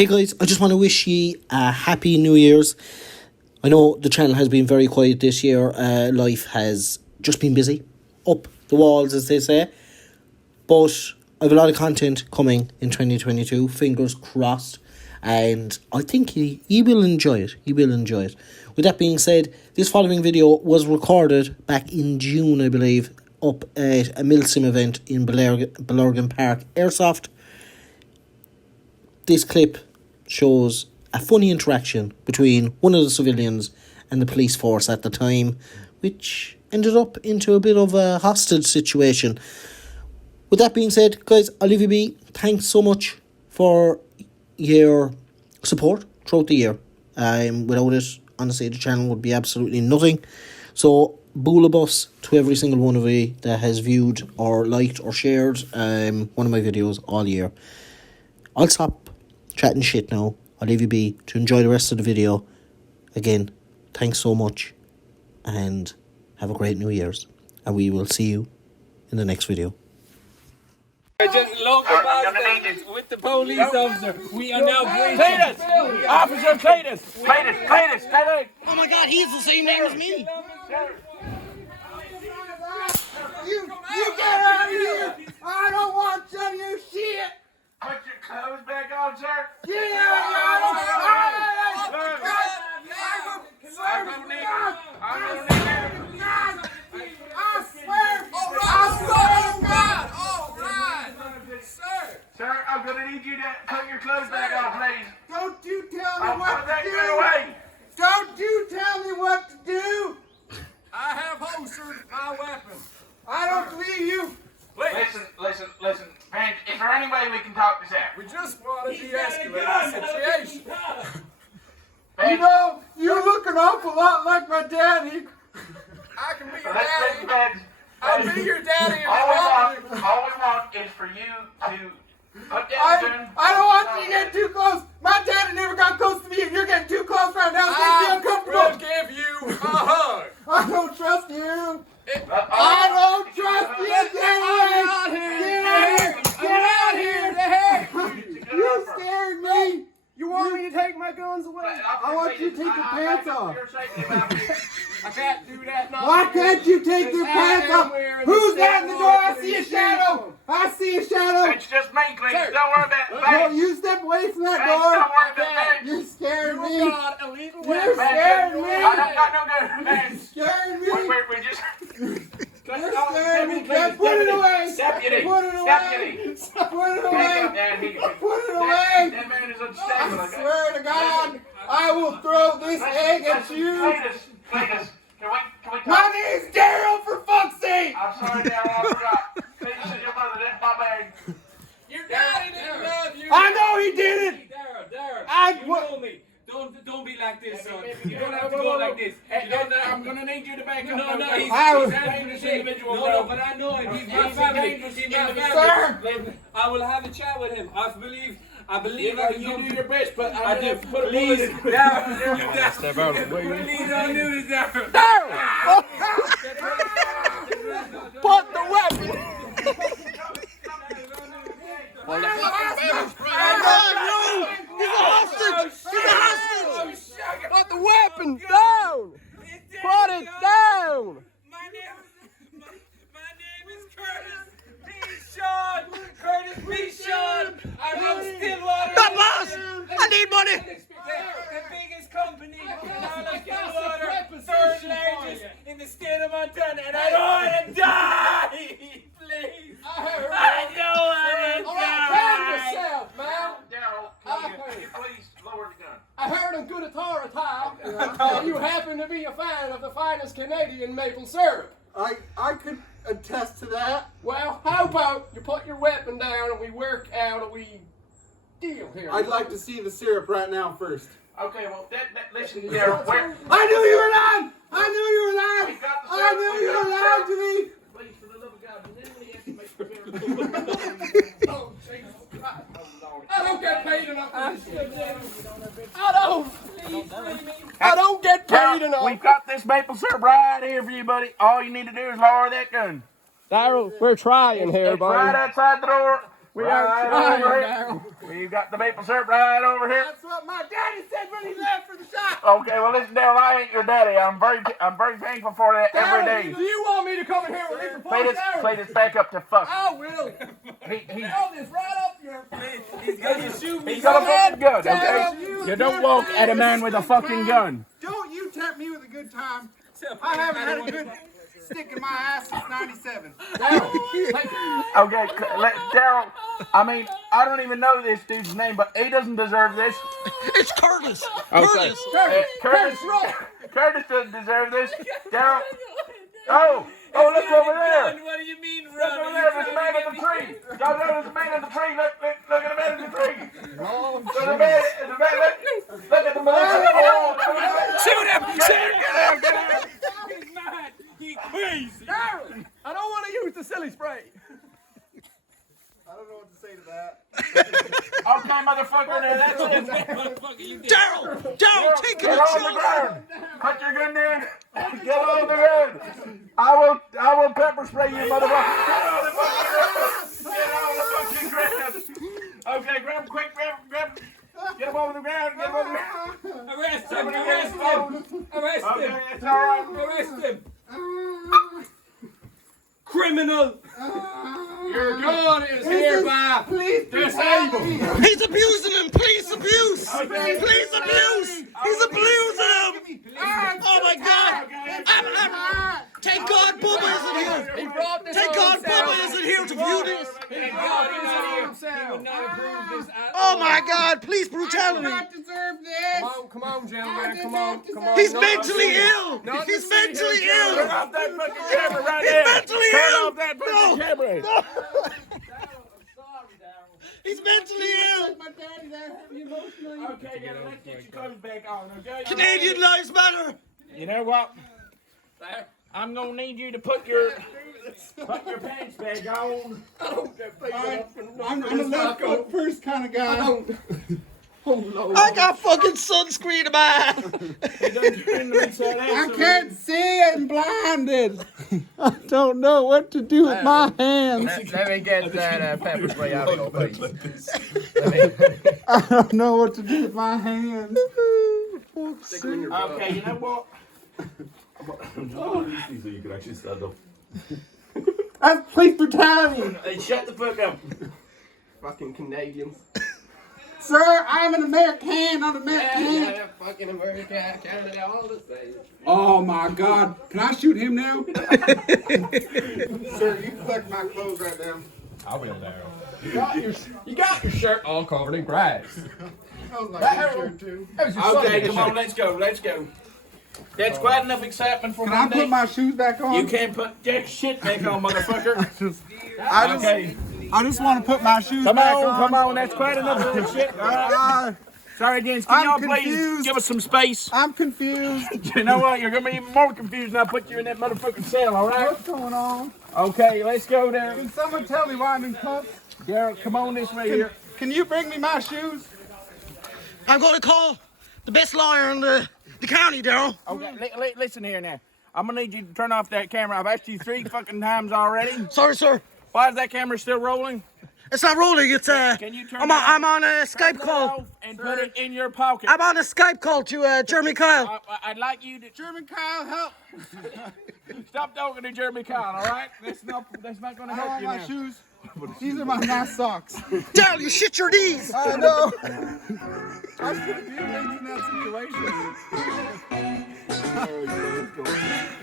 Hey guys, I just want to wish ye a happy New Year's. I know the channel has been very quiet this year. Life has just been busy. Up the walls, as they say. But I have a lot of content coming in 2022. Fingers crossed. And I think ye will enjoy it. You will enjoy it. With that being said, this following video was recorded back in June, I believe, up at a milsim event in Bellurgan Park Airsoft. This clip shows a funny interaction between one of the civilians and the police force at the time, which ended up into a bit of a hostage situation. With that being said, guys, I'll leave you be. Thanks so much for your support throughout the year. Without it, honestly, the channel would be absolutely nothing. So, boolabus to every single one of you that has viewed or liked or shared one of my videos all year. I'll stop chatting shit now. I'll leave you be to enjoy the rest of the video. Again, thanks so much and have a great New Year's. And we will see you in the next video. Just local bystanders with the police officer. We are now breaching. Cletus! Officer Cletus! Cletus! Oh my god, he's the same name as me! You get out of here! I don't want some of your shit! Put your clothes back on, sir! Get out of here! I'm gonna need you. I swear! Sir, I'm gonna need you to put your clothes back on, please. Don't you tell me I'll what put that to gun do! away. Don't you tell me what to do! I have holstered my weapon. I don't believe you! Listen. Man, is there any way we can talk this out? We just want to de-escalate the situation. You know, you look an awful lot like my daddy. I can be your Let's daddy. bed. I'll be your daddy if you All want me. we want is for you to put down the gun. I don't want you to get too close. My daddy never got close to me, and you're getting too close right now. It's making me I will uncomfortable. give you a hug. I don't trust you. I I don't trust you. Get away. Get out here. You scared me. You want me to take my guns away? I want you to take your pants off. I can't do that. No. Why can't you take your pants off? Who's that in the door? I see a shadow. I see a shadow. It's just me, Cletus. Don't worry about it. No, you step away from that Don't door. worry about it. You're scaring You me. got illegal You're weapons. scaring me. I don't got no gun, man. Scaring me. We just... You're scaring me. Put it away. Deputy. Put it away. Put it away. Put it away. That man is I unstable. swear to God, I will throw this egg at you. Cletus, can we talk? My name's Daryl, for fuck's sake. I'm sorry, Daryl, I forgot. Cletus is your brother, that's my bag. Your daddy didn't love you. I know he did it. Darryl, you know me. Don't be like this, son. You don't have to go like this. I'm gonna need you to back up. No, he's I- dangerous individual. No, but I know him. He's my family. He's my Sir. family. I will have a chat with him. I believe I can You do your best, but I I did. did put a Please, bullet in. step out of the way. Please don't do this, Darryl. Put the weapon. Put the weapon down. Put it down. My name is Curtis B. Sean. I run Stillwater. Stop, boss. I need money. The biggest company in all of Stillwater, third largest in the state of Montana, and I don't want to die. Please. I don't want to die. yourself, man. Daryl, can you please lower the gun? I heard a good guitar and you happen to be a fan of the finest Canadian maple syrup. I could attest to that. Well, how about you put your weapon down and we work out a wee deal here? I'd like to see the syrup right now first. Okay, well, listen, Daryl, where... I knew you were lying! I knew you were lying! We got the I syrup, knew we you got were the lying syrup. to me! Please, for the love of God, then we have to make sure... Oh, Jesus Christ. I don't get paid enough for this shit. I don't get paid enough. We've got this maple syrup right here for you, buddy. All you need to do is lower that gun. Daryl, we're trying here, It's right outside the door. We are trying, Daryl. We've got the maple syrup right over here. That's what my daddy said when he left for the shop. Okay, well listen, Daryl, I ain't your daddy. I'm very thankful for that every day. Do you want me to come in here with you for 4 hours? Play this back up to fuck. I will. Hold this right up your face. He's gonna shoot me. He's got a fucking gun, okay? You don't walk at a man with a fucking gun. Don't you tempt me with a good time. I haven't had a good stick in my ass since '97. Okay, Daryl, I mean, I don't even know this dude's name, but he doesn't deserve this. It's Curtis. Okay. Curtis doesn't deserve this. Daryl. Oh, look over there. What do you mean, Look run? over there, there's a man in the tree. Y'all know there's a man in the tree. Look at the man in the tree. There's a man, look at the man. Shoot him! Get him! He's mad! He's crazy! Darren, I don't want to use the silly spray. I don't know what to say to that. Okay, motherfucker, now that's it. Daryl, take Get it. on the ground. Put your gun down. Get on the ground. I will pepper spray you, motherfucker. Get on the fucking ground. Okay, grab him quick, grab him. Get him over the ground, Arrest him! Okay, it's all right. Arrest him! Criminal! Your gun is hereby disabled. He's abusing him. Police abuse. Police abuse. He's abusing him. Oh my God. Thank God Bubba isn't here. He brought this Thank on God himself. Bubba isn't here to view this. He brought this on himself. Oh my God, police brutality. Deserve this. Come on, gentlemen. Come on. He's mentally ill. He's mentally ill. Turn off that fucking camera right He's there. mentally Turn ill. off that fucking camera. He's mentally ill. My daddy, that hurt me emotionally. Okay, let's get your clothes back on, okay? Canadian lives matter. You know what? I'm gonna need you to put your pants back on. I'm a left foot first kind of guy. I got fucking sunscreen in my eye. I can't see it and blinded. I don't know what to do with my hands. Let me get that pepper spray out of your face. I don't know what to do with my hands. Okay, you know what? So you can actually stand up. That's police brutality. Hey, shut the fuck up. Fucking Canadians. Sir, I'm an American, not American. Yeah, fucking America, Canada, all the same. Oh my God. Can I shoot him now? Sir, you collect my clothes right now. I will, Daryl. You got your shirt all covered in grass. I was like, your shirt too. Okay, come on, let's go. That's quite enough excitement for Can I one day. put my shoes back on? You can't put jack shit back on, motherfucker. I just want to put my shoes back on. Come on, that's quite enough of shit. All right. Sorry, again, can y'all please confused. give us some space? I'm confused. You know what? You're going to be even more confused when I put you in that motherfucking cell, all right? What's going on? Okay, let's go there. Can someone tell me why I'm in cuffs? Garrett, come on this way here. Can you bring me my shoes? I'm going to call the best lawyer in the county, Daryl. Okay, listen here now. I'm going to need you to turn off that camera. I've asked you 3 fucking times already. Sorry, sir. Why is that camera still rolling? It's not rolling. It's Can you turn I'm on a turn Skype that call. off and put it in your pocket? I'm on a Skype call to Jeremy Kyle. I'd like you to German Kyle, help. stop talking to Jeremy Kyle, all right? That's not going to I help want you my now. shoes. These are my nice socks. Daryl, you shit your knees. I know. I'm confused in that situation.